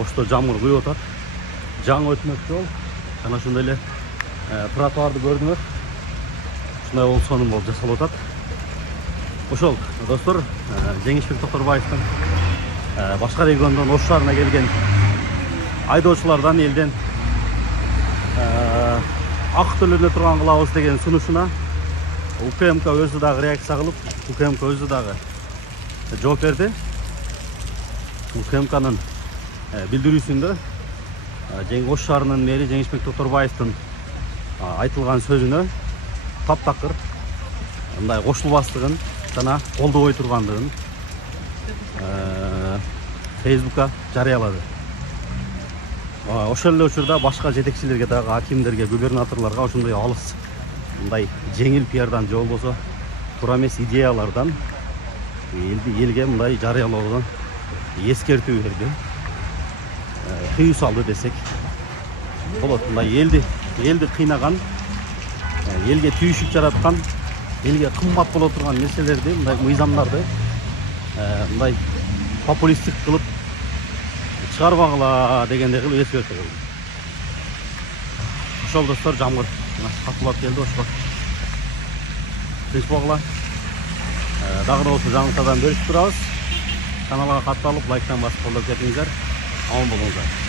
Ошто жамгыр куюп атат. Жаңы өтмөк жол. Жана ошондой эле тротуарды көрдүңөр. Ушундай болсонун болуп жасалып атат. Ошол достор, Жеңишбек Токторбаевдин башка региондон Ош шаарына келген айдоочулардан элден ак төлөнө турган кылабыз деген сунушуна УКМК өзү дагы реакция кылып, УКМК өзү дагы жооп берди. УКМКнын билдирүүсүндө Ош шаарынын мэри Жеңишбек Токторбаевдин айтылган сөзүнө таптакыр мындай кошулбастыгын жана колдобой тургандыгын Facebook'ка жарыялады. Ошол эле учурда башка жетекчилерге дагы, акимдерге, губернаторлорго ошондой алыс мындай жеңил пиардан же болбосо туура эмес идеялардан элге мындай жарыялоодон эскертүү берди. Тыюу салды десек болот. Мындай элди кыйнаган, элге түйүшүк жараткан, элге кымбат боло турган нерселерди, мындай мыйзамдарды мындай популисттик кылып чыгарбагыла дегендей кылып эскертүү кылды. Ошол достор жамгыр катуулап келди, ошко тынчбагыла. Дагы да болсо жаңылыктардан бөлүшүп турабыз. Каналга катталып, лайктан басып колдоп кетиңиздер. Аман болуңуздар.